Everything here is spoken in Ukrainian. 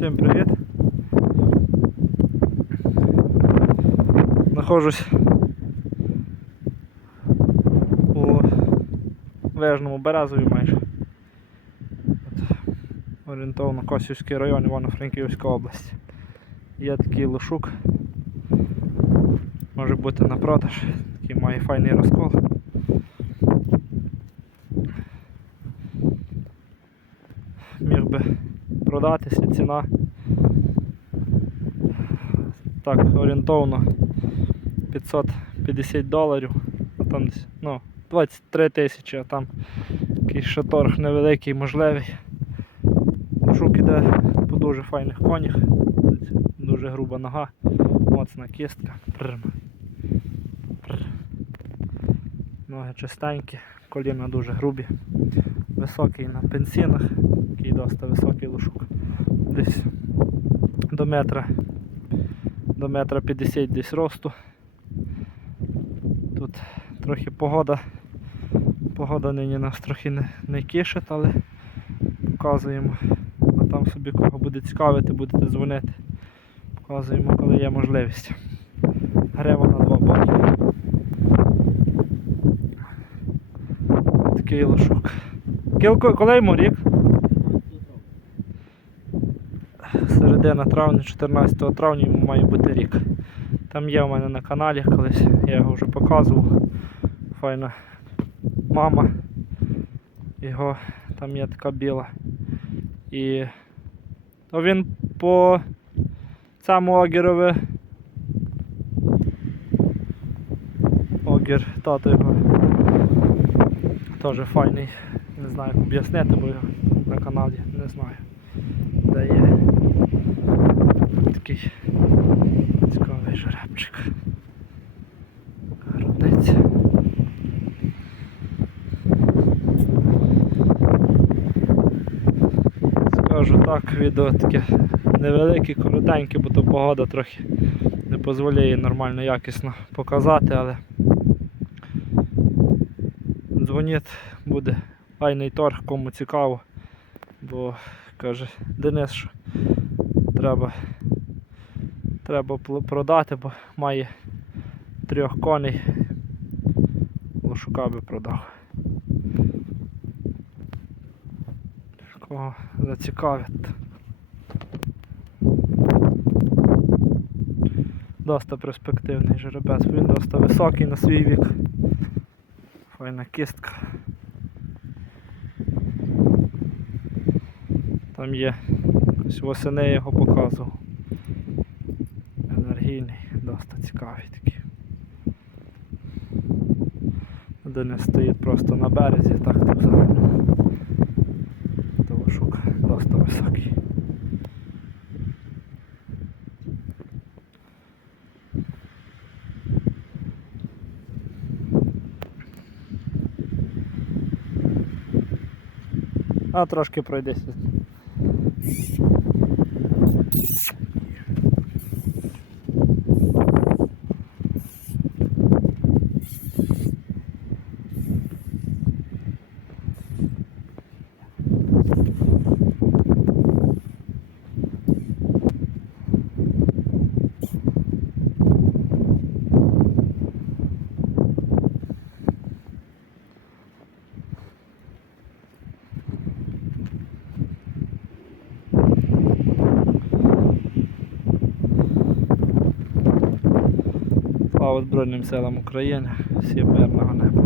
Всім привіт! Нахожусь у Вежному Березові майже. Орієнтовно Косівський район Івано-Франківська область. Є такий лошук. Може бути на продаж. Такий має файний розкол. Міг би продатися, ціна так, орієнтовно 550 доларів, там десь, ну, 23 тисячі, а там якийсь ще торг невеликий, можливий. Шук іде по дуже файних конях, дуже груба нога, моцна кістка. Пррм. Прр. Ноги чистенькі, коліна дуже грубі, високий на пенсінах, такий досить високий лошук. Десь до метра до метра 50 десь росту. Тут трохи погода. Погода нині нас трохи не, не кишить, але показуємо. А там собі кого буде цікавити, будете дзвонити. Показуємо, коли є можливість. Грива на два боки. Такий лошок. Коли йому рік? Середина травня, 14 травня йому має бути рік. Там є у мене на каналі колись, я його вже показував. Файна мама. Його там є така біла. І то він по цьому огірові. Огір тато його теж файний. Не знаю як об'яснити, бо його на каналі не знаю. Де є такий цікавий жеребчик. Грудниця. Скажу так, відео таке невелике, коротеньке, бо то погода трохи не дозволяє нормально якісно показати, але дзвоніть, буде файний торг, кому цікаво, бо каже Денис, що треба, треба продати, бо має трьох коней. Лошука би продав. Кого зацікавить. Доста перспективний жеребець, він доста високий на свій вік. Файна кістка. Там є ось восени я його показував. Енергійний, доста цікавий такий. Один стоїть просто на березі, так то взагалі. Толошук доста високий. А трошки Thanks. Слава Збройним силам України, всім мирного неба.